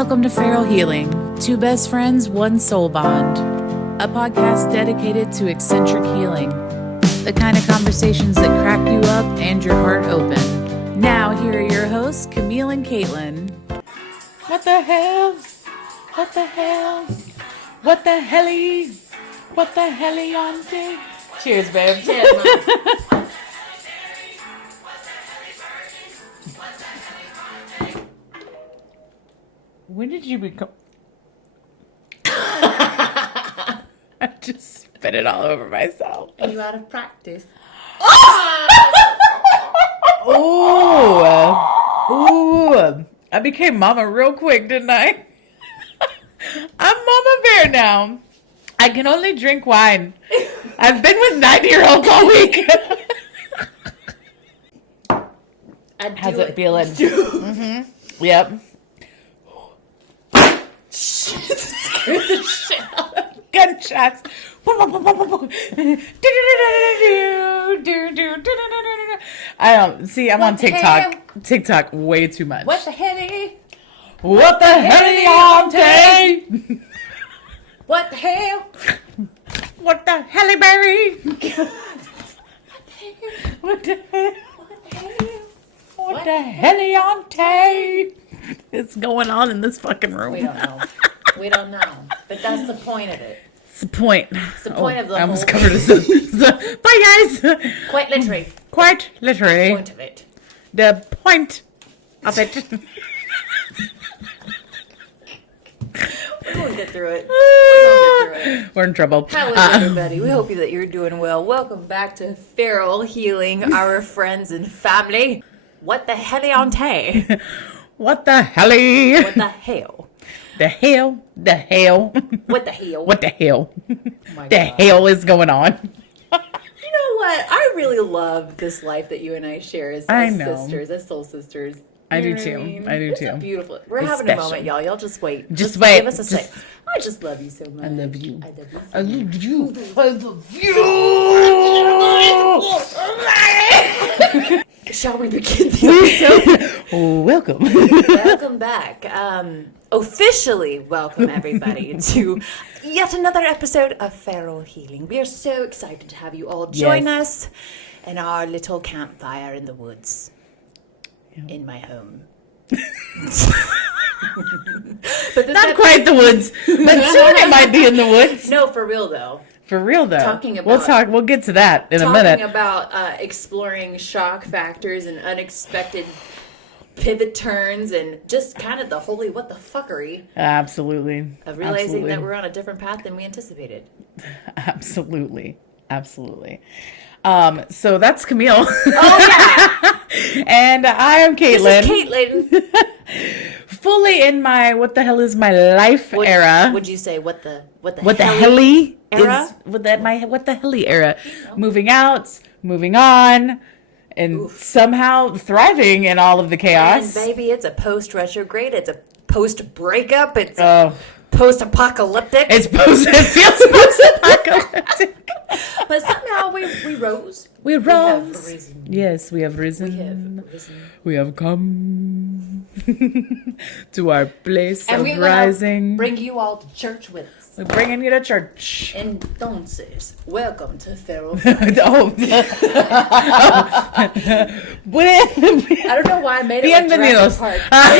Welcome to Feral Healing, two best friends, one soul bond. A podcast dedicated to eccentric healing. The kind of conversations that crack you up and your heart open. Now, here are your hosts, Camille and Caitlin. What the hell? What the hell? What the helly? What the helly on day? Cheers, babe. Cheers, Mom. When did you become... I just spit it all over myself. Are you out of practice? Ooh. I became mama real quick, didn't I? I'm Mama Bear now. I can only drink wine. I've been with 90-year-olds all week. How's it feeling? Mm-hmm. Yep. Scared the shit out of me. Gunshots. I don't see. I'm on TikTok. TikTok way too much. What the hell? What the hell, Auntie? What the hell? What the helly berry? What the hell? What the helly, Auntie? It's going on in this fucking room. We don't know. But that's the point of it. It's the point. It's the point of the I almost whole... covered it. Bye, guys. Quite literally. Quite literally. The point of it. The point of it. We're going to get through it. We're in trouble. How is everybody? We hope that you're doing well. Welcome back to Feral Healing, our friends and family. What the hell, Auntie? What the helly? What the hell? The hell? The hell? What the hell? What the hell? Oh my the God. hell is going on? You know what? I really love this life that you and I share as sisters, as soul sisters. I do You know too. what I mean? I do It's too. Beautiful. We're It's having special. a moment, y'all. Y'all just wait. Just wait. Give us a sec. I just love you so much. I love you. I love you. I love you. I love you. Shall we begin the episode? Welcome. Welcome back. Officially welcome everybody to yet another episode of Feral Healing. We are so excited to have you all join us in our little campfire in the woods. In my home. But Not quite the woods, but soon it might be in the woods. No, for real though. For real though. Talking about We'll get to that in a minute. Talking about exploring shock factors and unexpected pivot turns and just kind of the holy what the fuckery Absolutely. of realizing that we're on a different path than we anticipated. Absolutely. So that's Camille. Oh yeah. And I am Caitlin. This is Caitlin. Fully in my what the hell is my life era. Would you say what the helly era? Is what the helly era. Moving out, moving on, and somehow thriving in all of the chaos. And baby, it's a post retrograde, it's a post breakup, it's post apocalyptic. It feels post apocalyptic. But somehow we rose. We rose. have risen. Yes, we have risen. We have come to our place And of we're rising. bring you all to church with us. We're bringing you to church. Entonces, welcome to Feral. I don't know why I made it like Bienvenidos. Jurassic Park.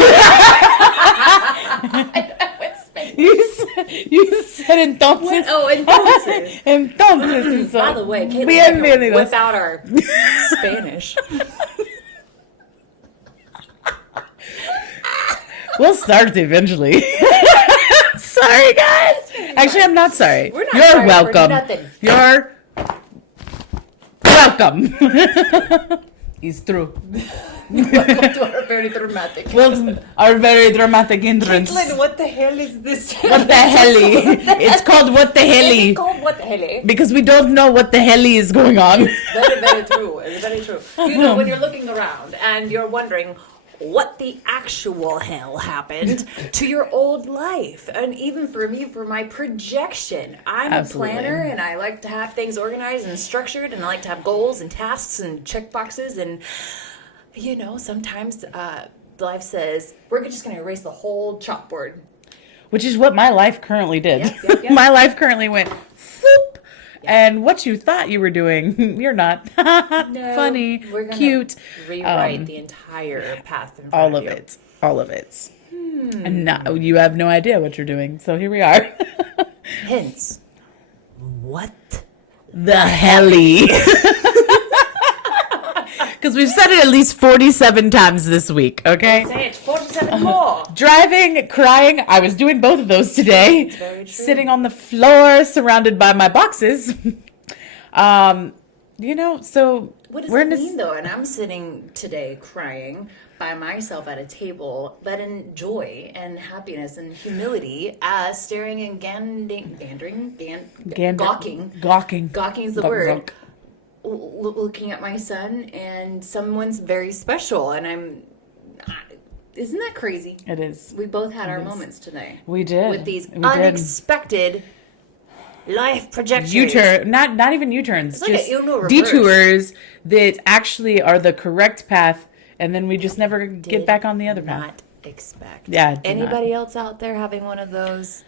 You said entonces. Entonces. Entonces. By the way, Caitlin, Bienvenidos. whip out our Spanish. We'll start eventually. Sorry, guys. Actually, I'm not sorry. We're not You're sorry welcome. for nothing. You're welcome. He's through. Welcome to our very dramatic. Well, our very dramatic entrance. Caitlin, what the hell is this? What the helly? It's called what the helly. It's called what the hell? Because we don't know what the helly is going on. Very, very true. It's very true. You know, when you're looking around and you're wondering what the actual hell happened to your old life. And even for me, for my projection, I'm Absolutely. a planner and I like to have things organized and structured and I like to have goals and tasks and check boxes and, you know, sometimes life says, we're just going to erase the whole chalkboard. Which is what my life currently did. Yep. My life currently went, whoop. And what you thought you were doing, you're not. No, funny, we're gonna cute. Rewrite the entire path in front All of it. All of it. And now you have no idea what you're doing. So here we are. Hence, what the Helly. Because we've said it at least 47 times this week, okay? Say it 47 more. Driving, crying. I was doing both of those today. It's very true. Sitting on the floor, surrounded by my boxes. You know, so What does that mean, though? And I'm sitting today crying by myself at a table, but in joy and happiness and humility, as staring and gawking is the word. Looking at my son and someone's very special, and isn't that crazy? It is. We both had our moments today. We did. With these unexpected life projections. U-turn, not even U-turns, like just detours that actually are the correct path, and then we just never get back on the other path. Not expect. Yeah. Anybody else out there having one of those?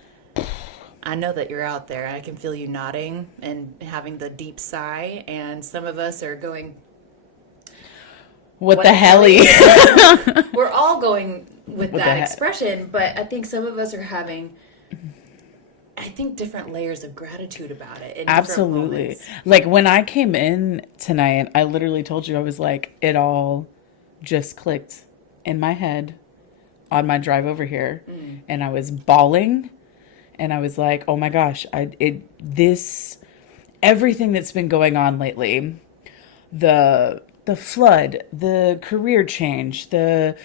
I know that you're out there. I can feel you nodding and having the deep sigh, and some of us are going, what the Helly? We're all going with that expression, but I think some of us are having, different layers of gratitude about it. Absolutely. Like when I came in tonight, I literally told you, I was like, it all just clicked in my head on my drive over here, and I was bawling. And I was like, oh my gosh, everything that's been going on lately, the flood, the career change, the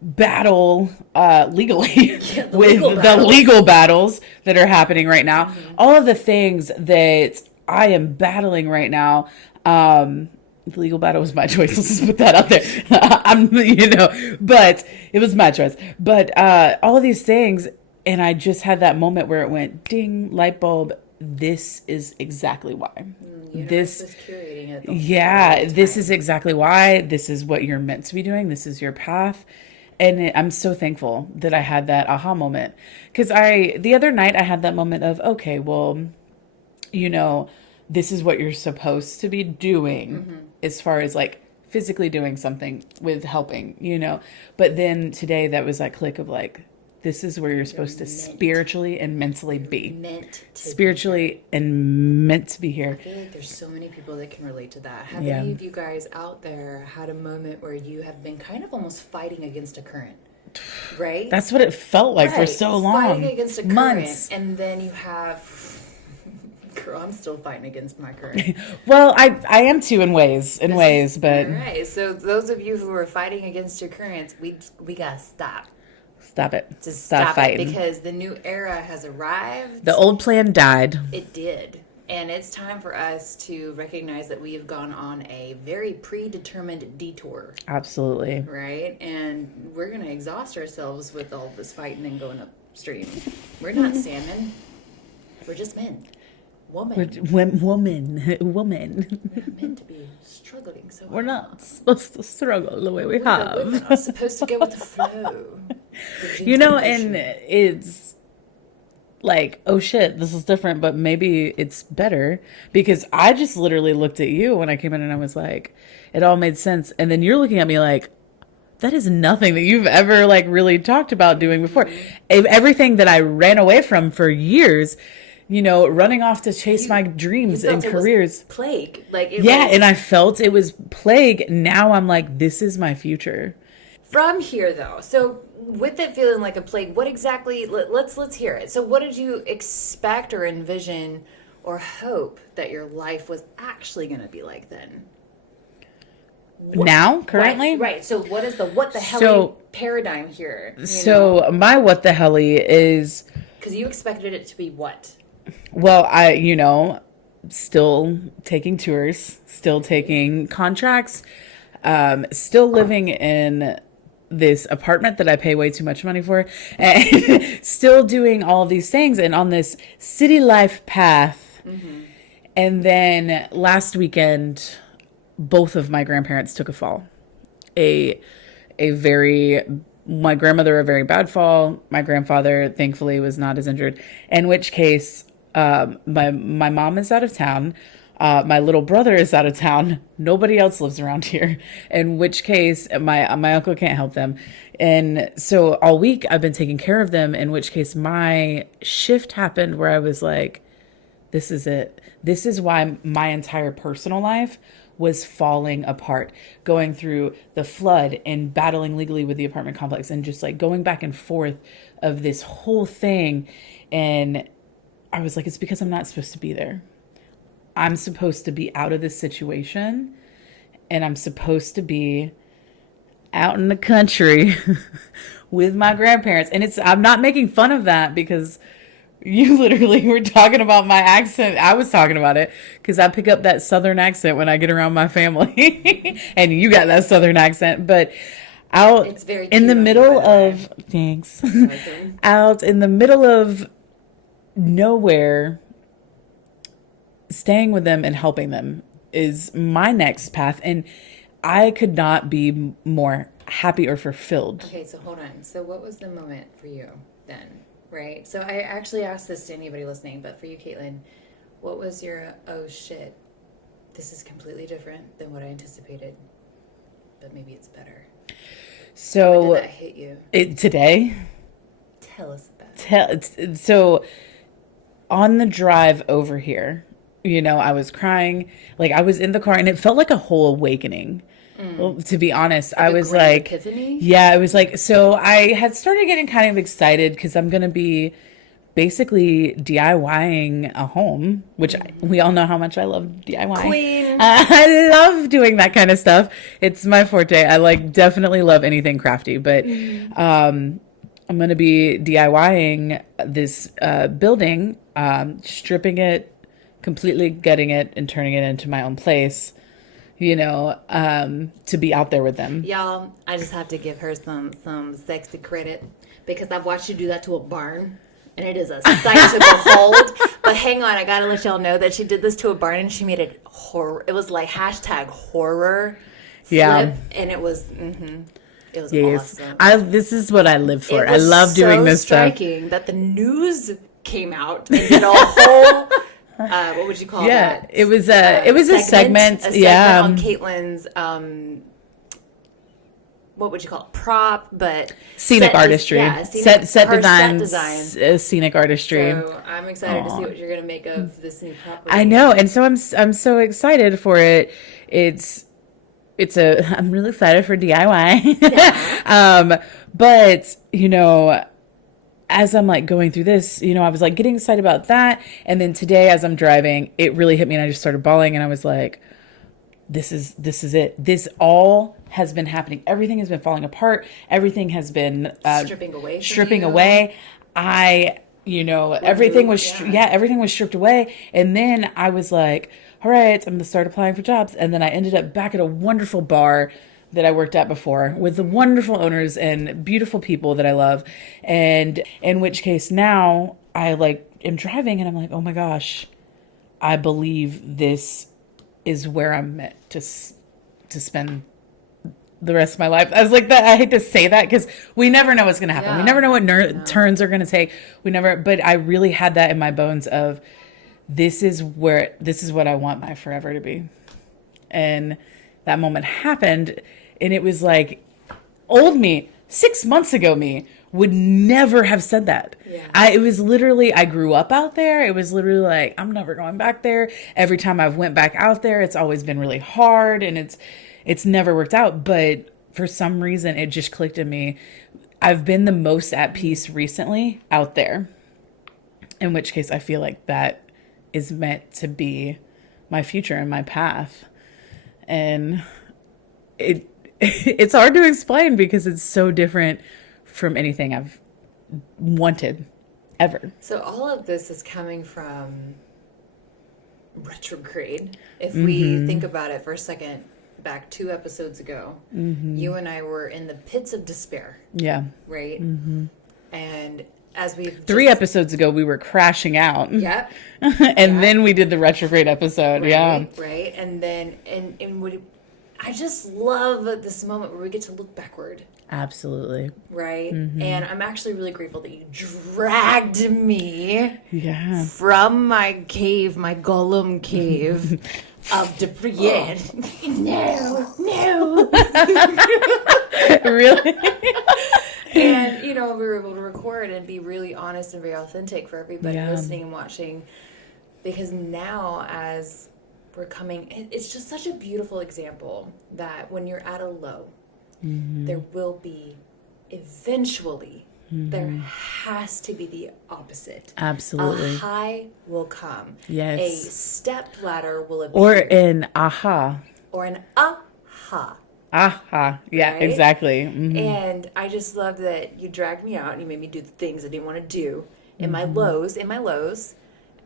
battle legally with the legal battles that are happening right now, all of the things that I am battling right now. The legal battle was my choice. Let's just put that out there. But it was my choice. But all of these things, and I just had that moment where it went ding, light bulb. This is exactly why. This is exactly why. This is what you're meant to be doing. This is your path. And I'm so thankful that I had that aha moment. Because the other night I had that moment of, okay, well, this is what you're supposed to be doing as far as like physically doing something with helping, But then today that was that click of like, this is where you're supposed to spiritually and mentally be. Spiritually and meant to be here. I feel like there's so many people that can relate to that. Have any of you guys out there had a moment where you have been kind of almost fighting against a current? Right? That's what it felt like for so long. Fighting against a current. Months. And then you have... Girl, I'm still fighting against my current. Well, I am too in ways, but... All right. So those of you who are fighting against your currents, we gotta stop. Stop it. Just stop fighting. It because the new era has arrived. The old plan died. It did. And it's time for us to recognize that we have gone on a very predetermined detour. Absolutely. Right? And we're going to exhaust ourselves with all this fighting and going upstream. We're not salmon. We're just men. Woman. Woman. We're meant to be struggling so We're not supposed to struggle the way we have. We're not supposed to go with the flow. And it's like, oh shit, this is different, but maybe it's better. Because I just literally looked at you when I came in and I was like, it all made sense. And then you're looking at me like, that is nothing that you've ever like really talked about doing before. Everything that I ran away from for years, running off to chase my dreams and careers. Plague. And I felt it was plague. Now I'm like, this is my future. From here, though, so with it feeling like a plague, what exactly? Let's hear it. So, what did you expect or envision or hope that your life was actually going to be like then? Now, currently, right. So, what is the Helly paradigm here? So, my what the Helly is because you expected it to be what? Well, still taking tours, still taking contracts, still living in this apartment that I pay way too much money for, and still doing all of these things and on this city life path. And then last weekend, both of my grandparents took a fall. a very, my grandmother, a very bad fall. My grandfather, thankfully, was not as injured. In which case, my mom is out of town. My little brother is out of town. Nobody else lives around here. In which case, my uncle can't help them. And so all week I've been taking care of them. In which case, my shift happened where I was like, this is it. This is why my entire personal life was falling apart, going through the flood and battling legally with the apartment complex and just like going back and forth of this whole thing. And I was like, it's because I'm not supposed to be there. I'm supposed to be out of this situation, and I'm supposed to be out in the country with my grandparents. And I'm not making fun of that, because you literally were talking about my accent. I was talking about it because I pick up that Southern accent when I get around my family. And you got that Southern accent. But out in the middle of, thanks, out in the middle of nowhere, staying with them and helping them is my next path. And I could not be more happy or fulfilled. Okay, so hold on. So what was the moment for you then? Right. So I actually asked this to anybody listening, but for you, Caitlin, what was your, oh shit, this is completely different than what I anticipated, but maybe it's better. So when did that hit you? Today? Tell us about it. So on the drive over here, I was crying. Like, I was in the car and it felt like a whole awakening. Well, to be honest, I was like, epiphany? Yeah, I was like, so I had started getting kind of excited because I'm going to be basically DIYing a home, which we all know how much I love DIY. Queen. I love doing that kind of stuff. It's my forte. I definitely love anything crafty, but I'm going to be DIYing this building, stripping it, completely gutting it and turning it into my own place. To be out there with them. Y'all, I just have to give her some sexy credit, because I've watched you do that to a barn, and it is a sight to behold. But hang on, I gotta let y'all know that she did this to a barn, and she made it horror. It was like #horror flip, and it was awesome. This is what I live for. I love doing this stuff. It's striking that the news came out and did a whole. What would you call that? It was a segment. On Caitlin's, what would you call it? Prop, but scenic artistry. Set designs. Scenic artistry. So I'm excited to see what you're gonna make of this new property. I know, and so I'm so excited for it. I'm really excited for DIY. Yeah. But as I'm like going through this, I was like getting excited about that. And then today, as I'm driving, it really hit me and I just started bawling, and I was like, this is it. This all has been happening. Everything has been falling apart. Everything has been stripping away. Everything was stripped away. And then I was like, all right, I'm going to start applying for jobs. And then I ended up back at a wonderful bar that I worked at before with the wonderful owners and beautiful people that I love. And in which case now I am driving and I'm like, oh my gosh, I believe this is where I'm meant to spend the rest of my life. I was like that. I hate to say that because we never know what's going to happen. Yeah. We never know what turns are going to take. But I really had that in my bones of this is what I want my forever to be. And that moment happened. And it was like, old me, 6 months ago me, would never have said that. Yeah. It was literally, I grew up out there. It was literally like, I'm never going back there. Every time I've went back out there, it's always been really hard. And it's never worked out. But for some reason, it just clicked in me. I've been the most at peace recently out there. In which case, I feel like that is meant to be my future and my path. And it's hard to explain because it's so different from anything I've wanted ever. So all of this is coming from retrograde. If we think about it for a second, back 2 episodes ago, you and I were in the pits of despair. Yeah. Right? And as we 3 episodes ago, we were crashing out. Yep. And then we did the retrograde episode. Right, yeah. Right. And then, and I just love this moment where we get to look backward. Absolutely. Right? And I'm actually really grateful that you dragged me Yeah. from my cave, my Gollum cave of depression. No. Really? And, we were able to record and be really honest and very authentic for everybody listening and watching. Because now, as we're coming, it's just such a beautiful example that when you're at a low, there will be eventually, there has to be the opposite. Absolutely. A high will come. Yes. A step ladder will appear. Or an aha. Or an aha. Aha. Yeah, Right? Exactly. And I just love that you dragged me out and you made me do the things I didn't want to do in my lows.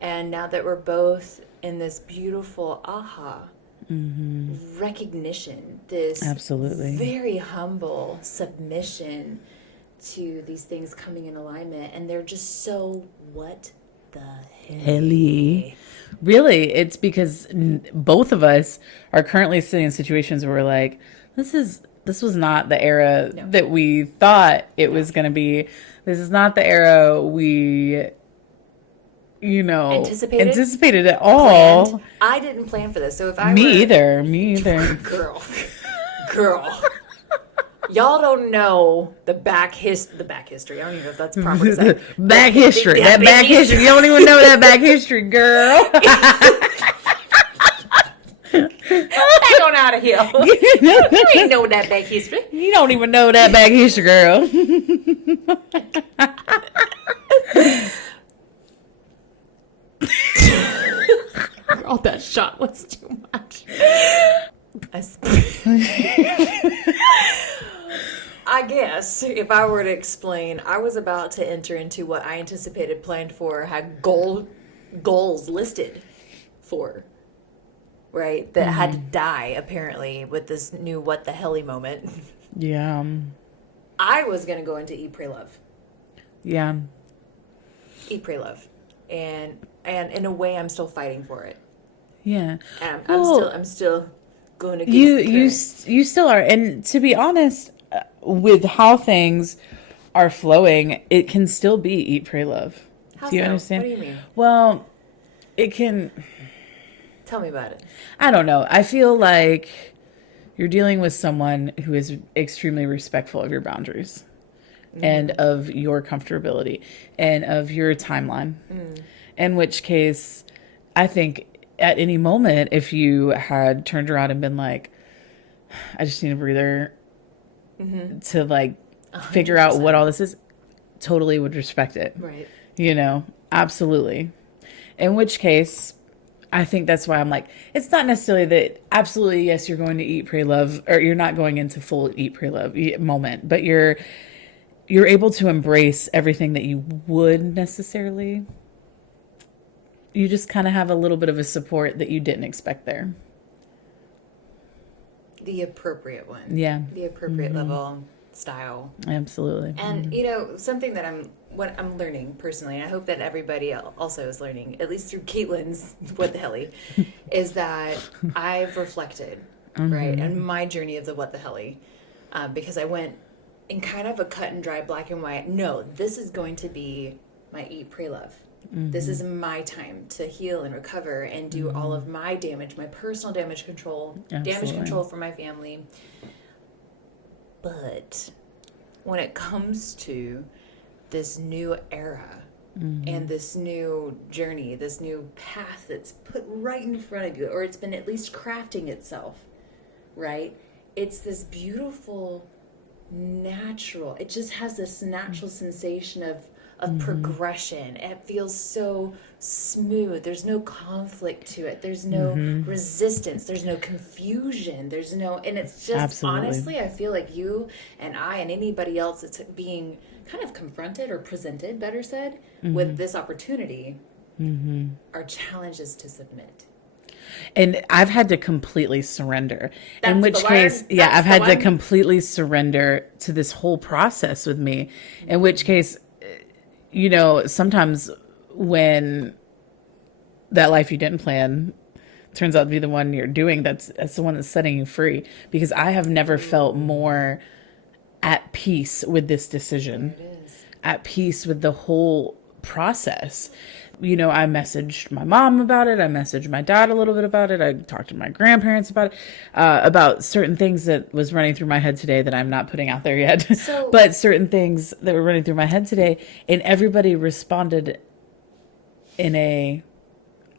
And now that we're both in this beautiful aha recognition, this Absolutely. very humble submission to these things coming in alignment, and they're just so what the Helly. Really, it's because both of us are currently sitting in situations where we're like, this was not the era that we thought it was going to be. This is not the era we anticipated at all. Planned. I didn't plan for this, so if I Me either. girl, y'all don't know the back history. I don't even know if that's proper to say. Back history. That back history. You don't even know that back history, girl. Back on out of here. You ain't know that back history. You don't even know that back history, girl. Girl, that shot was too much. I guess if I were to explain, I was about to enter into what I anticipated, planned for, had goals listed for, right? That had to die, apparently, with this new what the helly moment. Yeah. I was going to go into Eat, Pray, Love. Yeah. Eat, Pray, Love. And in a way, I'm still fighting for it. Yeah. And I'm still going to you still are. And to be honest, with how things are flowing, it can still be Eat, Pray, Love. How Do you so? understand? What do you mean? Well, it can... Tell me about it. I don't know. I feel like you're dealing with someone who is extremely respectful of your boundaries and of your comfortability and of your timeline. In which case, I think at any moment, if you had turned around and been like, I just need a breather to like 100%. Figure out what all this is, totally would respect it. Right. Absolutely. In which case, I think that's why I'm like, it's not necessarily that absolutely, yes, you're going to Eat, Pray, Love, or you're not going into full Eat, Pray, Love moment, but you're able to embrace everything that you would necessarily. You just kind of have a little bit of a support that you didn't expect there. The appropriate one. Yeah. The appropriate level, style. Absolutely. And, something that I'm learning personally, and I hope that everybody also is learning, at least through Caitlin's What the Helly, is that I've reflected, right, on my journey of the What the Helly, because I went in kind of a cut and dry, black and white, no, this is going to be my Eat, Pray, Love. This is my time to heal and recover and do all of my damage, my personal damage control for my family. But when it comes to this new era and this new journey, this new path that's put right in front of you, or it's been at least crafting itself, right? It's this beautiful, natural, it just has this natural sensation of progression. It feels so smooth. There's no conflict to it. There's no resistance. There's no confusion. And it's just, Absolutely. Honestly, I feel like you and I and anybody else that's being kind of confronted or presented, better said, with this opportunity are challenges to submit. And I've had to completely surrender. In which case, I've had to completely surrender to this whole process with me. In which case, sometimes when that life you didn't plan turns out to be the one you're doing, that's the one that's setting you free. Because I have never felt more at peace with this decision, at peace with the whole process. You know, I messaged my mom about it. I messaged my dad a little bit about it. I talked to my grandparents about certain things that was running through my head today that I'm not putting out there yet. But certain things that were running through my head today, and everybody responded in a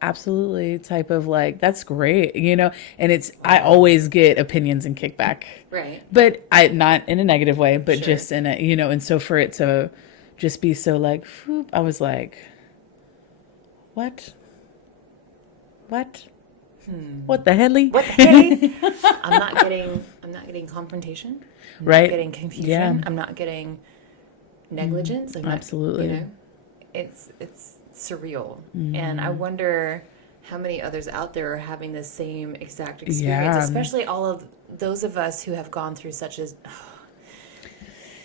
absolutely type of like, that's great, you know. And I always get opinions and kickback, right? But I not in a negative way, but just in a, you know. And so for it to just be so like, whoop, I was like, what the Helly? What the Helly? I'm not getting confrontation. Right. I'm not getting confusion. Yeah. I'm not getting negligence. I'm absolutely. Not, you know, it's surreal. And I wonder how many others out there are having the same exact experience, especially all of those of us who have gone through such as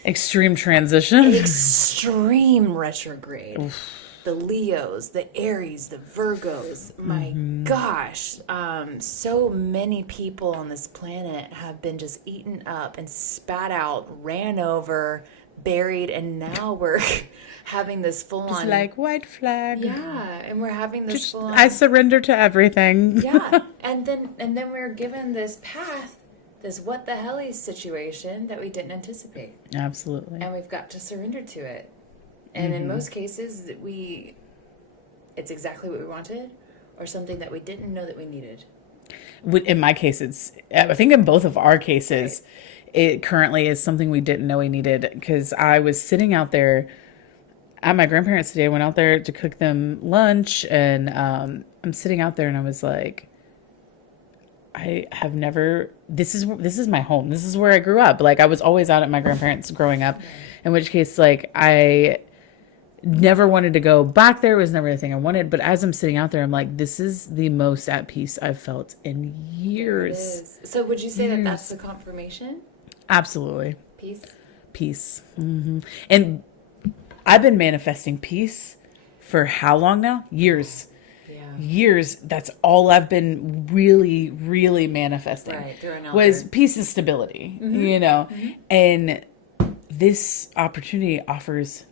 extreme transition, extreme retrograde. Oof. The Leos, the Aries, the Virgos. My gosh, so many people on this planet have been just eaten up and spat out, ran over, buried, and now we're having this full-on... like, white flag. Yeah, and we're having this full-on... I surrender to everything. Yeah, and then we're given this path, this what the Helly situation that we didn't anticipate. Absolutely. And we've got to surrender to it. And in most cases, it's exactly what we wanted, or something that we didn't know that we needed. In my case, I think in both of our cases, it currently is something we didn't know we needed. Because I was sitting out there at my grandparents' today. I went out there to cook them lunch, and I'm sitting out there, and I was like, I have never. This is my home. This is where I grew up. Like, I was always out at my grandparents' growing up. In which case, like, I never wanted to go back there. It was never anything I wanted. But as I'm sitting out there, I'm like, this is the most at peace I've felt in years. It is. So would you say that that's the confirmation? Absolutely. Peace. Mm-hmm. And I've been manifesting peace for how long now? Years. Yeah. Years. That's all I've been really, really manifesting. Right. Was peace and stability, you know. And this opportunity offers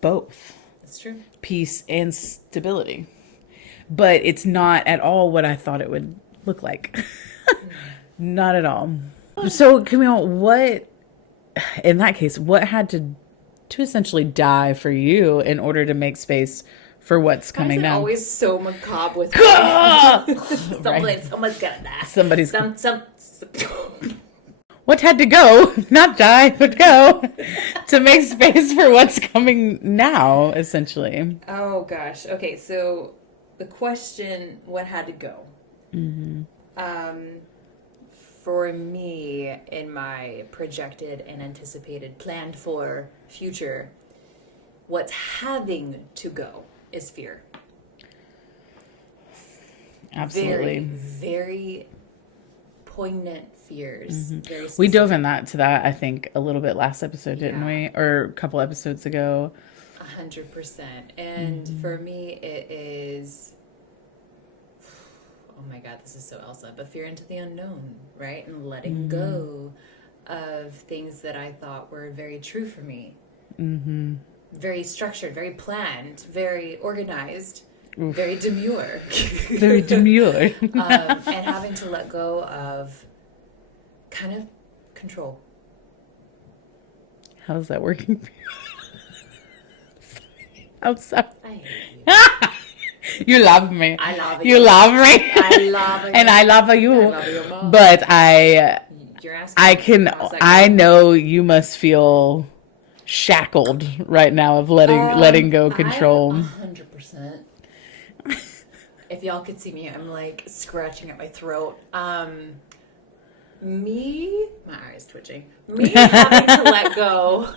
both. That's true. Peace and stability. But it's not at all what I thought it would look like. Not at all. So, Camille, what had to essentially die for you in order to make space for what's coming now? Always so macabre with someone's gonna die. Somebody's what had to go, not die, but go, to make space for what's coming now, essentially. Oh, gosh. Okay, so the question, what had to go? For me, in my projected and anticipated, planned for future, what's having to go is fear. Absolutely. Very, very poignant fears. We dove into that, I think, a little bit last episode, didn't we? Or a couple episodes ago. 100%. And for me, it is, oh my God, this is so Elsa, but fear into the unknown, right? And letting go of things that I thought were very true for me. Very structured, very planned, very organized. Oof. Very demure. Very demure. And having to let go of kind of control. How's that working for you? I'm sorry. I hate you. You love me. I love you. You love me. I love you. And I love you. I love you, Mom. But You're asking I know you must feel shackled right now of letting go control. 100%. If y'all could see me, I'm like scratching at my throat. My eyes twitching. Me having to let go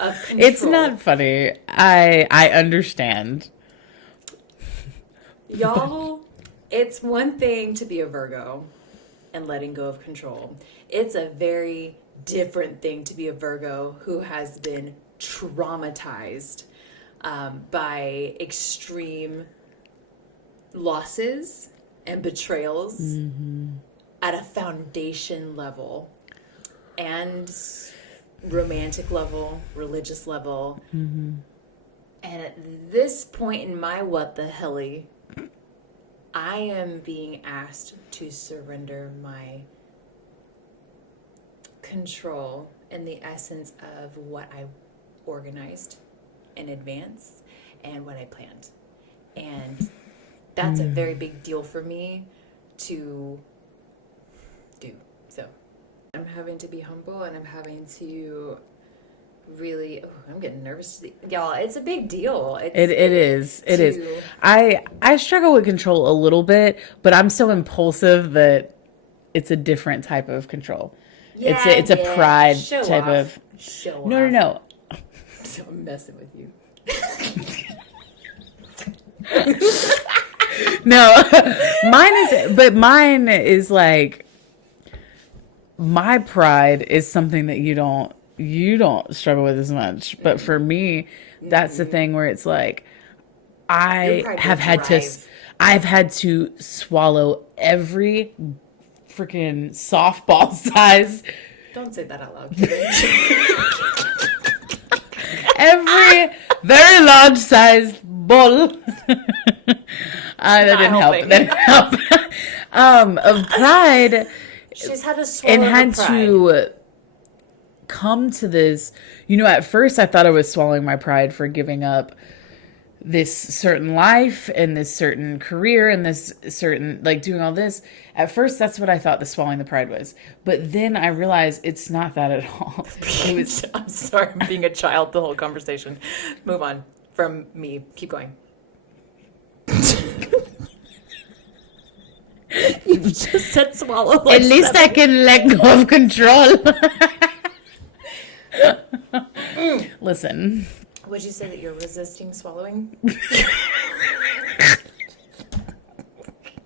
of control. It's not funny. I understand. Y'all, it's one thing to be a Virgo and letting go of control. It's a very different thing to be a Virgo who has been traumatized by extreme losses and betrayals at a foundation level and romantic level, religious level. And at this point in my what the Helly, I am being asked to surrender my control in the essence of what I organized in advance and what I planned. And that's a very big deal for me to do. So I'm having to be humble, and I'm having to really, I'm getting nervous. Y'all, it's a big deal. It is. I struggle with control a little bit, but I'm so impulsive that it's a different type of control. Yeah, it's a pride Show type off. of. Show No. off. I'm messing with you. No, mine is like, my pride is something that you don't struggle with as much. But for me, that's the thing where it's like, I've had to swallow every freaking softball size. Don't say that out loud. Every very large sized ball. That didn't help. Of pride. She's had to swallow and her had pride. to come to this. At first I thought I was swallowing my pride for giving up this certain life and this certain career and this certain, like, doing all this. At first, that's what I thought the swallowing the pride was. But then I realized it's not that at all. I'm sorry, I'm being a child the whole conversation. Move on from me. Keep going. You just said swallow. Like, at least I can let go of control. Listen. Would you say that you're resisting swallowing?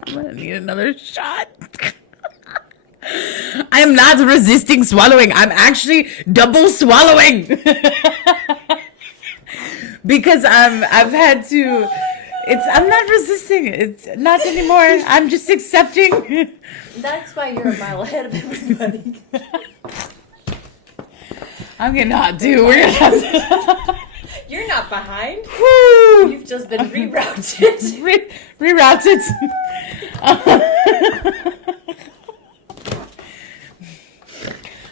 I'm gonna need another shot. I am not resisting swallowing. I'm actually double swallowing. Because I've had to. I'm not resisting. It's not anymore. I'm just accepting. That's why you're a mile ahead of everybody. I'm getting hot too. We're gonna have to. You're not behind. Woo! You've just been rerouted. Rerouted.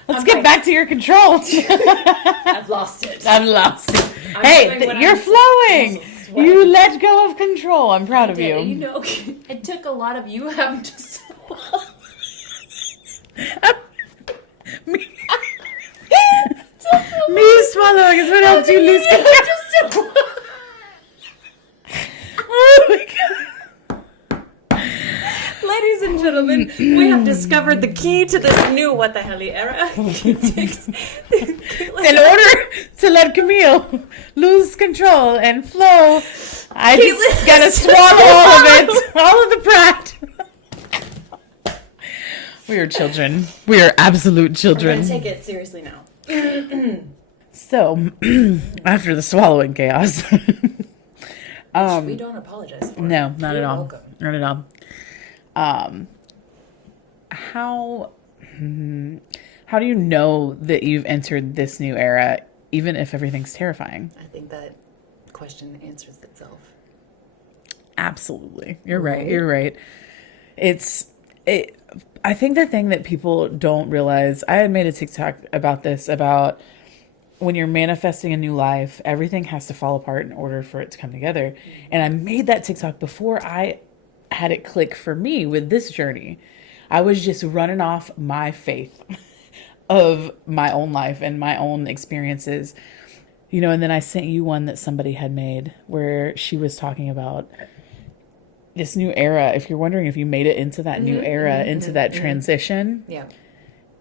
Let's get back to your control. I've lost it. Hey, you're flowing. You let go of control. I'm proud of you. It took a lot of you having to swallow. Me swallowing is what helped you lose control. Oh my God. Ladies and gentlemen, we have discovered the key to this new what the Helly era. In order to let Camille lose control and flow, I just gotta swallow all of it. All of the pride. We are children. We are absolute children. We're gonna take it seriously now. So, after the swallowing chaos. Which we don't apologize for. No, not You're at all. welcome. Not at all. How do you know that you've entered this new era, even if everything's terrifying? I think that question answers itself. Absolutely. You're right. I think the thing that people don't realize, I had made a TikTok about this, about when you're manifesting a new life, everything has to fall apart in order for it to come together. And I made that TikTok before I had it click for me with this journey. I was just running off my faith of my own life and my own experiences, and then I sent you one that somebody had made where she was talking about this new era. If you're wondering if you made it into that new era, into that transition,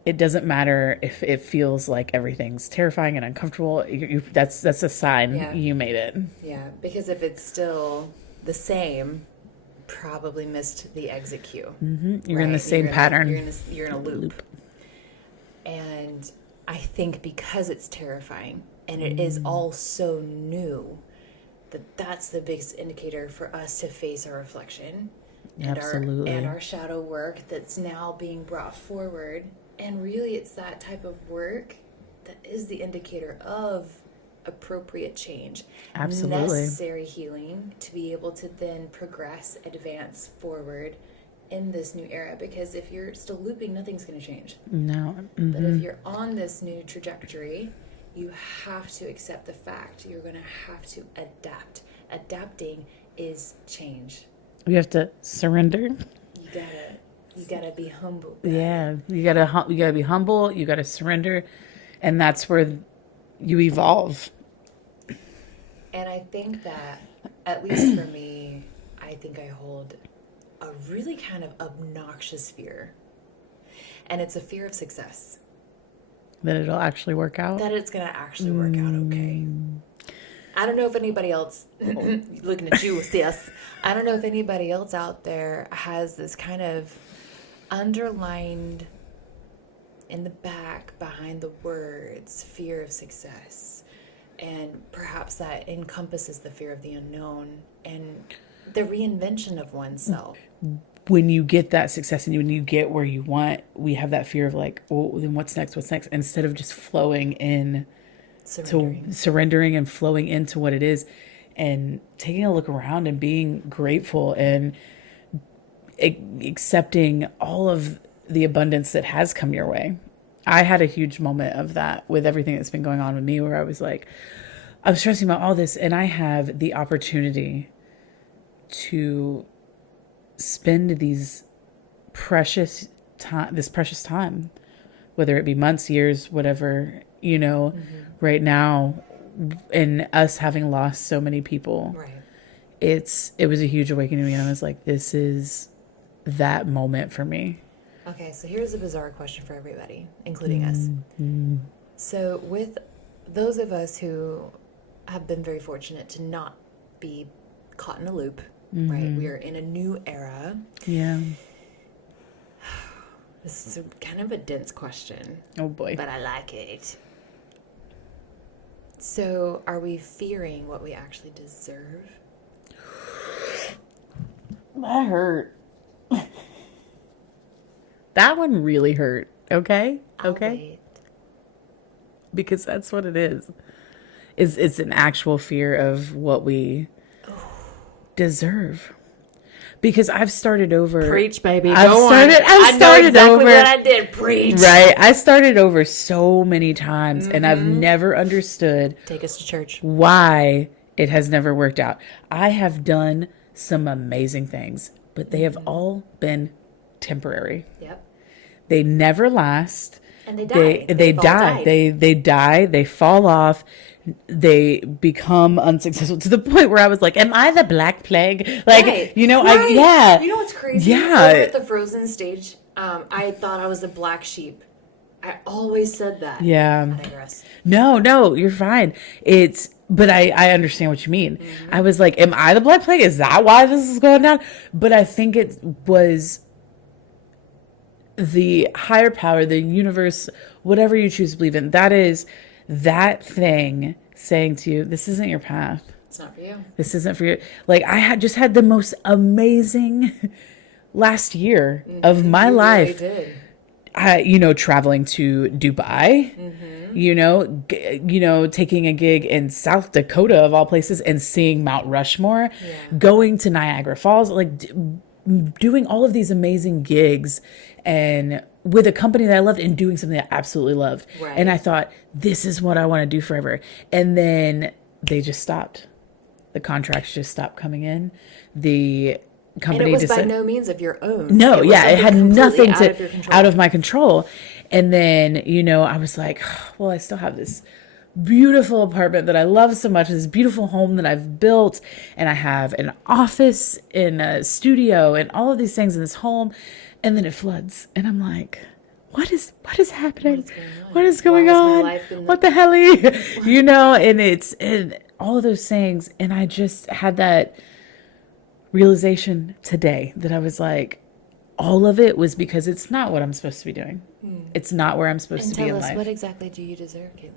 it doesn't matter if it feels like everything's terrifying and uncomfortable. That's a sign you made it. Yeah, because if it's still the same, probably missed the exit cue. Mm-hmm. You're in the same pattern. You're in a loop. And I think because it's terrifying and it is all so new, that's the biggest indicator for us to face our reflection and Absolutely. our shadow work that's now being brought forward. And really, it's that type of work that is the indicator of appropriate change. Absolutely. Necessary healing to be able to then progress, advance forward in this new era. Because if you're still looping, nothing's going to change. No. But if you're on this new trajectory, you have to accept the fact you're going to have to adapt. Adapting is change. We have to surrender. You gotta be humble. Yeah, you gotta be humble. You gotta surrender, and that's where you evolve. And I think that, at least for me, I think I hold a really kind of obnoxious fear, and it's a fear of success. That it'll actually work out. That it's gonna actually work out okay. I don't know if anybody else, looking at you, sis, I don't know if anybody else out there has this kind of underlined in the back behind the words fear of success, and perhaps that encompasses the fear of the unknown and the reinvention of oneself. When you get that success and when you get where you want, we have that fear of like, oh, then what's next, instead of just flowing in to surrendering and flowing into what it is and taking a look around and being grateful and accepting all of the abundance that has come your way. I had a huge moment of that with everything that's been going on with me, where I was like, I'm stressing about all this, and I have the opportunity to spend this precious time, whether it be months, years, whatever, right now, and us having lost so many people. Right. It was a huge awakening to me, and I was like, this is that moment for me. Okay, so here's a bizarre question for everybody, including us. So with those of us who have been very fortunate to not be caught in a loop, right? We are in a new era. Yeah. This is kind of a dense question. Oh boy. But I like it. So are we fearing what we actually deserve? That hurt. That one really hurt. Okay? Okay? Wait. Because that's what it is. It's an actual fear of what we deserve. Because I've started over. Preach, baby. I know exactly what I did. Preach. Right. I started over so many times, and I've never understood. Take us to church. Why it has never worked out. I have done some amazing things, but they have all been temporary. Yep. They never last. And they die. They die. They die. They fall off. They become unsuccessful to the point where I was like, "Am I the Black Plague?" Like, right. You know, right. yeah. You know what's crazy? Yeah. Over at the Frozen stage, I thought I was the black sheep. I always said that. Yeah. I digress. No, you're fine. But I understand what you mean. I was like, "Am I the Black Plague? Is that why this is going down?" But I think it was the higher power, the universe, whatever you choose to believe in, that is that thing saying to you, this isn't your path. It's not for you. This isn't for you. Like, I had just had the most amazing last year of my life. Really did. Traveling to Dubai, taking a gig in South Dakota of all places and seeing Mount Rushmore, going to Niagara Falls, like doing all of these amazing gigs and with a company that I loved and doing something I absolutely loved. Right. And I thought, this is what I want to do forever. And then they just stopped. The contracts just stopped coming in. The company and it was by no means of your own. No, it had nothing out of my control. And then, I was like, well, I still have this beautiful apartment that I love so much, this beautiful home that I've built, and I have an office and a studio and all of these things in this home, and then it floods, and I'm like, what is happening? What is going on? What the Helly? And all of those things, and I just had that realization today that I was like, all of it was because it's not what I'm supposed to be doing. It's not where I'm supposed to be in life. Tell us, what exactly do you deserve, Caitlin?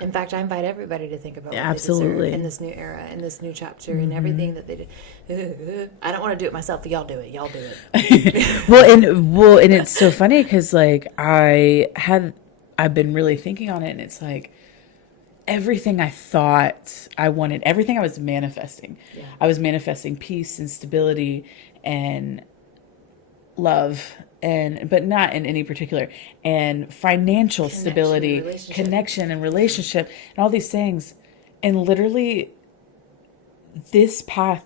In fact, I invite everybody to think about what Absolutely. they deserve in this new era, in this new chapter, and everything that they did. I don't want to do it myself, but y'all do it. Y'all do it. well, and it's so funny because like I've been really thinking on it, and it's like everything I thought I wanted, everything I was manifesting. Yeah. I was manifesting peace and stability and love, but not in any particular, and financial stability, connection and relationship and all these things. And literally this path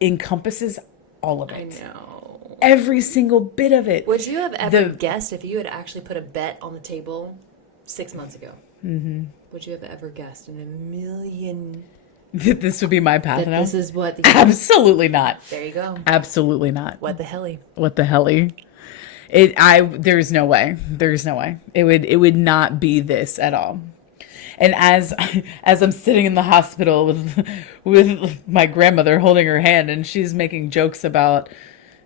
encompasses all of it. I know. Every single bit of it. Would you have ever guessed if you had actually put a bet on the table 6 months ago? Mm-hmm. Would you have ever guessed in a million that this would be my path now? This is what Absolutely not. There you go. Absolutely not. What the Helly? What the Helly? There's no way. There's no way. It would not be this at all. And as I'm sitting in the hospital with my grandmother holding her hand, and she's making jokes about,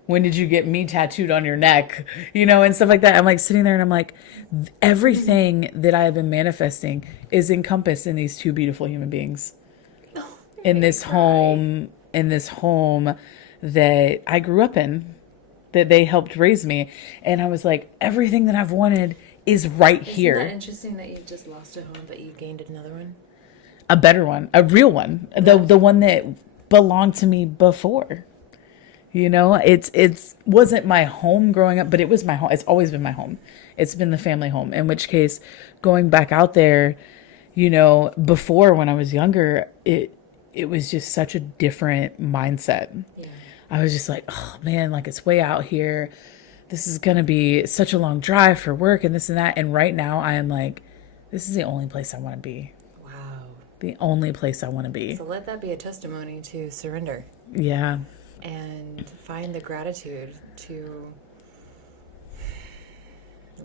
when did you get me tattooed on your neck? And stuff like that. I'm like sitting there and I'm like, everything that I have been manifesting is encompassed in these two beautiful human beings. In this home that I grew up in, that they helped raise me. And I was like, everything that I've wanted is right here. Isn't that interesting that you just lost a home, but you gained another one? A better one, a real one. The one that belonged to me before. It wasn't my home growing up, but it was my home. It's always been my home. It's been the family home. In which case, going back out there, before, when I was younger, it was just such a different mindset. Yeah. I was just like, oh man, like it's way out here. This is going to be such a long drive for work and this and that. And right now I am like, this is the only place I want to be. Wow. The only place I want to be. So let that be a testimony to surrender. Yeah. And find the gratitude to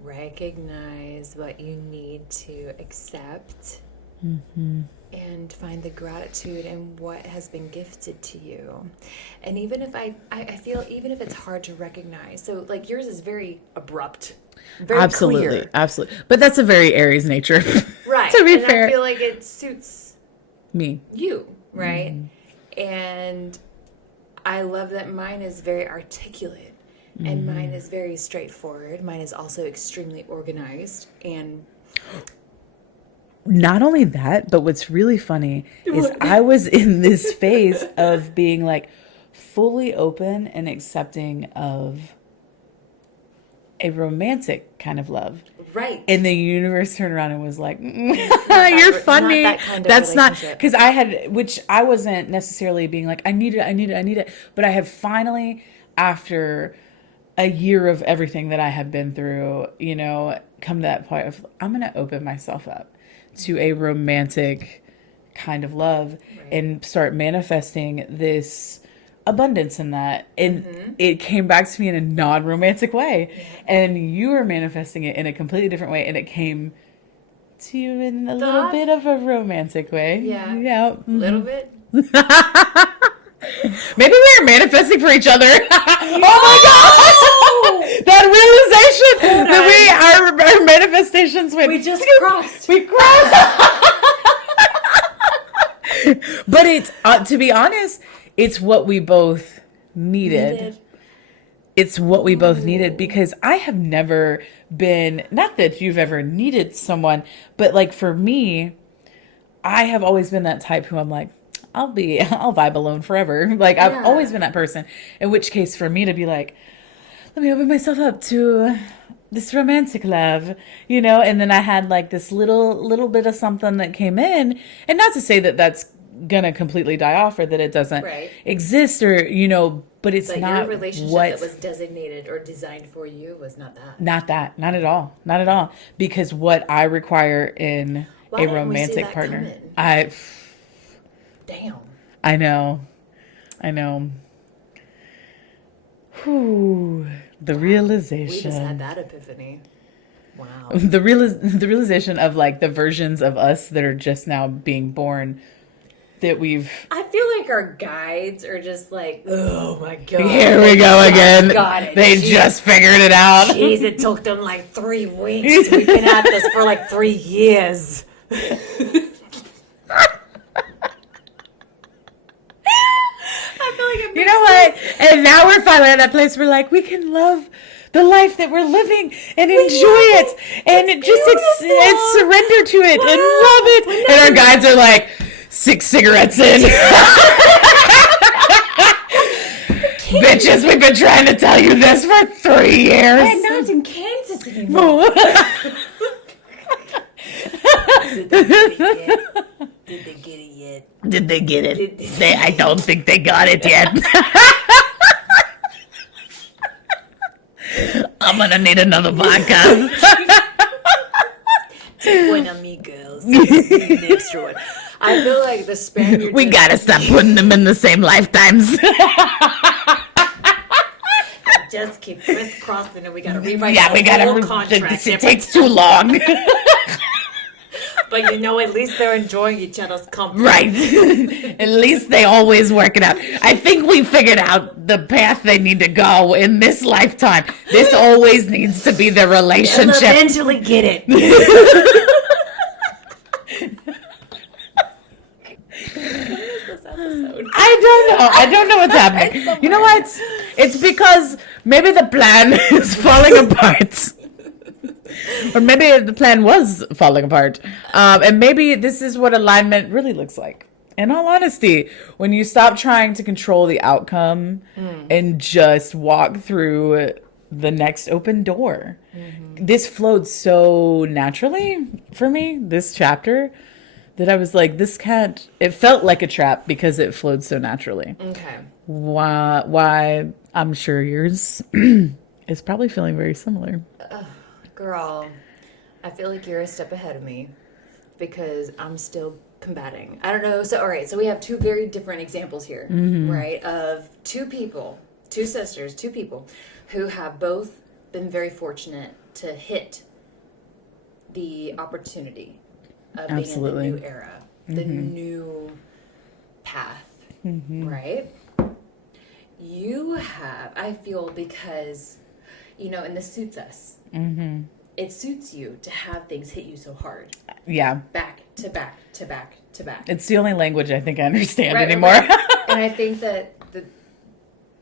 recognize what you need to accept. Mm-hmm. And find the gratitude in what has been gifted to you. And even if I feel, even if it's hard to recognize, so like yours is very abrupt, very clear. Absolutely. But that's a very Aries nature. Right. To be fair. I feel like it suits you, right? Mm-hmm. And I love that mine is very articulate, and mine is very straightforward. Mine is also extremely organized, and not only that, but what's really funny is I was in this phase of being like fully open and accepting of a romantic kind of love. Right. And the universe turned around and was like, you're funny. Not that kind of That's not, relationship. because which I wasn't necessarily being like, I need it. But I have finally, after a year of everything that I have been through, come to that point of, I'm going to open myself up to a romantic kind of love, and start manifesting this abundance in that. And it came back to me in a non-romantic way, and you were manifesting it in a completely different way, and it came to you in a little bit of a romantic way. Yeah. A little bit. Maybe we were manifesting for each other. Oh my God! That realization that our manifestations went. We just crossed. We crossed. But it's to be honest, it's what we both needed. It's what we both needed, because I have never been, not that you've ever needed someone, but like for me, I have always been that type who I'm like, I'll vibe alone forever. Like I've always been that person. In which case, for me to be like, let me open myself up to this romantic love, and then I had like this little bit of something that came in, and not to say that that's gonna completely die off or that it doesn't exist, or but it's not your relationship that was designated or designed for you was not that. Not at all. Because what I require in a romantic partner, Damn. I know. Whew, the realization. We just had that epiphany. Wow. The realization of like the versions of us that are just now being born, that we've. I feel like our guides are just like, oh my God. Here we go again. They just figured it out. Jeez, it took them like 3 weeks. We've been at this for like 3 years. You know what? And now we're finally at that place where, like, we can love the life that we're living and enjoy it and and surrender to it and love it. And our guides are like 6 cigarettes in. Bitches, we've been trying to tell you this for 3 years. And not in Kansas anymore. Did they get it yet? Did they get it? I don't think they got it yet. I'm gonna need another vodka. Take one on me, girls. The extra one. I feel like the Spaniard. We gotta stop putting them in the same lifetimes. Just keep crisscrossing, and we gotta rewrite we the whole gotta. contract. It takes too long. But at least they're enjoying each other's company. Right. At least they always work it out. I think we figured out the path they need to go in this lifetime. This always needs to be the relationship. They'll eventually get it. I don't know what's happening. You know what? It's because maybe the plan is falling apart. Or maybe the plan was falling apart. And maybe this is what alignment really looks like. In all honesty, when you stop trying to control the outcome and just walk through the next open door. Mm-hmm. This flowed so naturally for me, this chapter, that I was like, it felt like a trap because it flowed so naturally. Okay. Why I'm sure yours is probably feeling very similar. Girl, I feel like you're a step ahead of me because I'm still combating. I don't know. So, all right. So we have 2 very different examples here, right? Of 2 people, 2 sisters, 2 people who have both been very fortunate to hit the opportunity of being in the new era, the new path, right? You have, I feel, because, and this suits us. Mm-hmm. It suits you to have things hit you so hard. Yeah. Back to back to back to back. It's the only language I think I understand anymore. Right. And I think that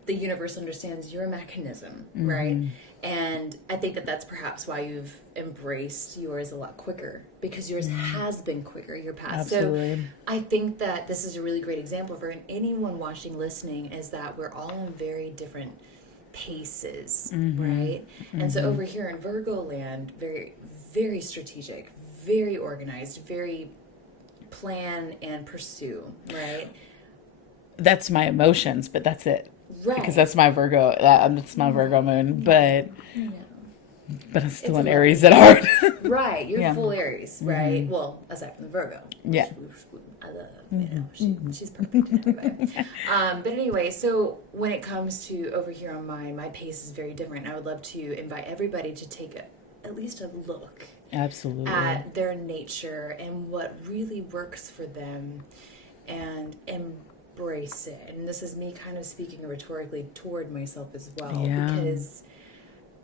the universe understands your mechanism, right? And I think that that's perhaps why you've embraced yours a lot quicker, because yours has been quicker, your path. Absolutely. So I think that this is a really great example for anyone watching, listening, is that we're all in very different paces, right? And so over here in Virgo land, very, very strategic, very organized, very plan and pursue, right? That's my emotions, but that's it. Right. Because that's my Virgo. That's my Virgo moon, but I'm still in Aries at heart. Right, you're full Aries, right? Well, aside from the Virgo. Yeah. I love, she's perfect anyway. But anyway, so when it comes to over here on mine, my pace is very different. I would love to invite everybody to take at least a look. Absolutely. At their nature and what really works for them, and embrace it. And this is me kind of speaking rhetorically toward myself as well, because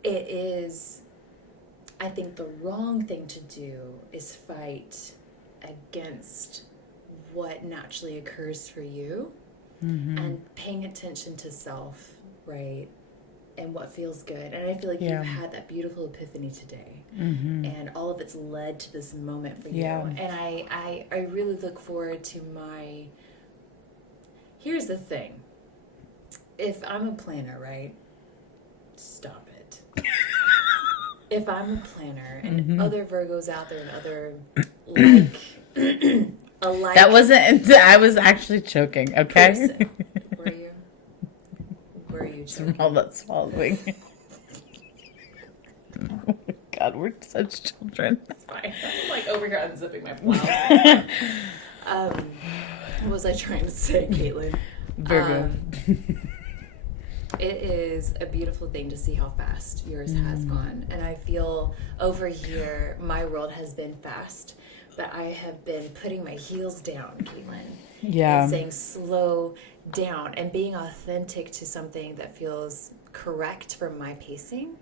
it is, I think the wrong thing to do is fight against what naturally occurs for you, and paying attention to self, right? And what feels good. And I feel like you've had that beautiful epiphany today, and all of it's led to this moment for you. And I really look forward to here's the thing. If I'm a planner, right? Stop it. If I'm a planner and other Virgos out there and other alike. That wasn't, I was actually choking, okay? Person. Were you choking? From all that swallowing. Oh my God, we're such children. It's fine. I'm like over here unzipping my blouse. What was I trying to say, Caitlin? Virgo. It is a beautiful thing to see how fast yours has gone. And I feel over here, my world has been fast. But I have been putting my heels down, Caitlin. Yeah. And saying slow down and being authentic to something that feels correct for my pacing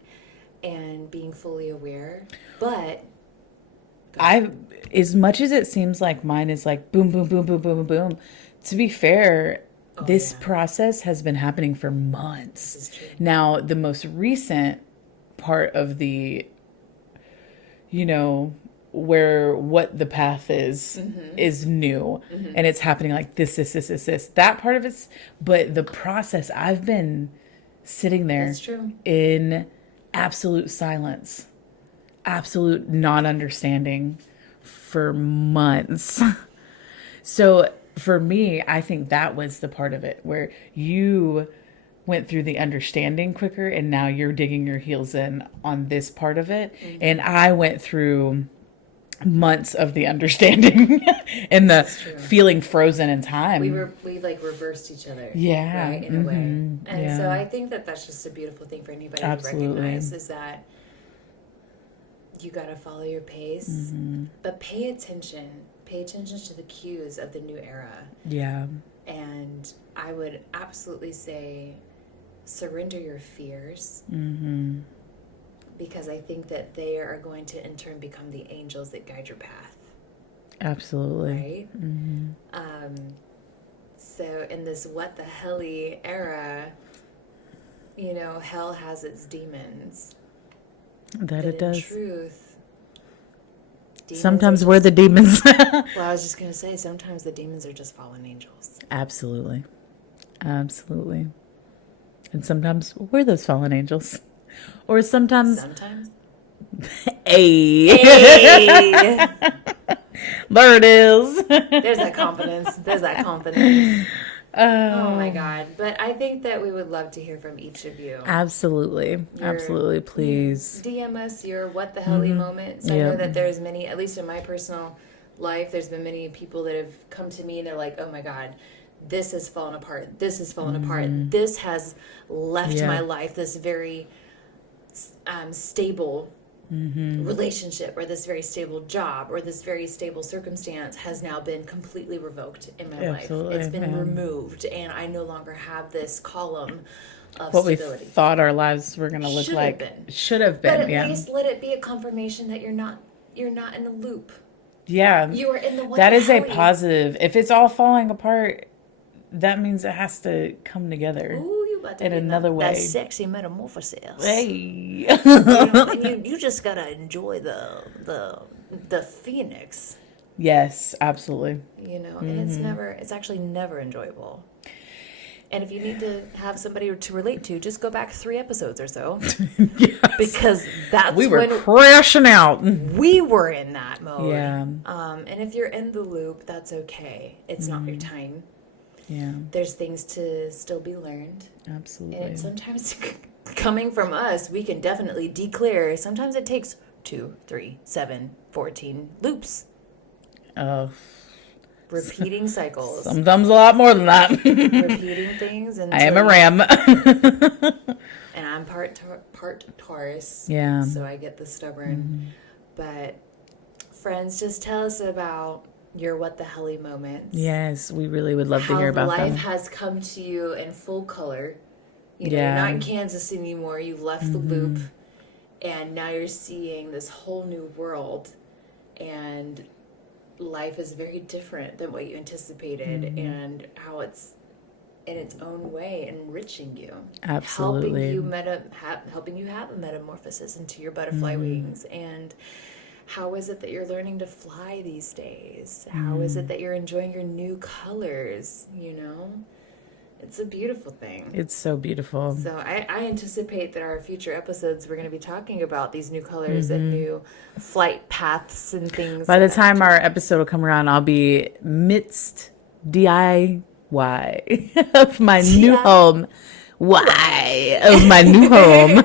and being fully aware. But As much as it seems like mine is like boom, boom, boom, boom, boom, boom, boom, to be fair, this process has been happening for months. This is true. Now, the most recent part of the, where what the path is new, and it's happening like this. That part of it's, but the process, I've been sitting there That's true. in absolute silence, absolute non-understanding for months. So for me, I think that was the part of it where you went through the understanding quicker, and now you're digging your heels in on this part of it. And I went through months of the understanding and the feeling frozen in time. We like reversed each other. Yeah. Right, in a way. And so I think that that's just a beautiful thing for anybody to recognize, is that you got to follow your pace, but pay attention to the cues of the new era. Yeah. And I would absolutely say surrender your fears, because I think that they are going to in turn become the angels that guide your path. Absolutely. Right? So in this what the Helly era, hell has its demons. That it in does. Truth, sometimes we're the demons. Well, I was just going to say, sometimes the demons are just fallen angels. Absolutely. And sometimes we're those fallen angels. Or sometimes. Hey. There it is. There's that confidence. Oh my God. But I think that we would love to hear from each of you. Absolutely. Absolutely. Please. DM us your what the Helly moments. I know that there's many, at least in my personal life, there's been many people that have come to me and they're like, oh my God, this has fallen apart. This has fallen apart. This has left my life, this very stable relationship, or this very stable job, or this very stable circumstance has now been completely revoked in my life. It's been removed, and I no longer have this column of what stability. We thought our lives were going to look like. Should have been. But at least let it be a confirmation that you're not in a loop. Yeah. You are in the what that the is a Helly. positive. If it's all falling apart, that means it has to come together. Ooh, you about to in another way. That sexy metamorphosis. Hey. And you just gotta enjoy the phoenix. Yes, absolutely. And it's actually never enjoyable. And if you need to have somebody to relate to, just go back 3 episodes or so. Yes. Because that's we were when crashing out. We were in that mode. Yeah. And if you're in the loop, that's okay. It's not your time. Yeah. There's things to still be learned. Absolutely. And sometimes coming from us, we can definitely declare. Sometimes it takes 2, 3, 7, 14 loops. Oh. Repeating cycles. Sometimes a lot more than that. Repeating things. I am a ram. And I'm part Taurus. Yeah. So I get the stubborn. But friends, just tell us about your what the Helly moments. Yes, we really would love to hear about them. How life has come to you in full color. You're not in Kansas anymore. You've left the loop. And now you're seeing this whole new world. And life is very different than what you anticipated. And how it's in its own way enriching you. Absolutely. Helping you have a metamorphosis into your butterfly wings. And how is it that you're learning to fly these days? How is it that you're enjoying your new colors? It's a beautiful thing. It's so beautiful. So I anticipate that our future episodes, we're going to be talking about these new colors and new flight paths and things. By the time our episode will come around, I'll be midst DIY of my new home. Why? Of my new home.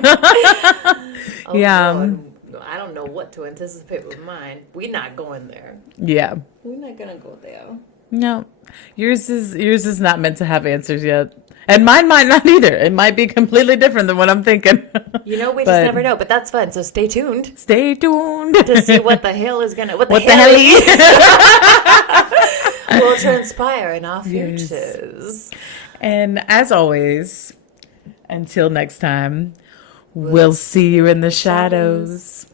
Yeah. Lord. I don't know what to anticipate with mine. We're not going there. Yeah. We're not going to go there. No. Yours is not meant to have answers yet. And mine might not either. It might be completely different than what I'm thinking. We just never know, but that's fun. So stay tuned. Stay tuned. To see what the hell is gonna what the hell will transpire in our futures. And as always, until next time, we'll see you in the shadows.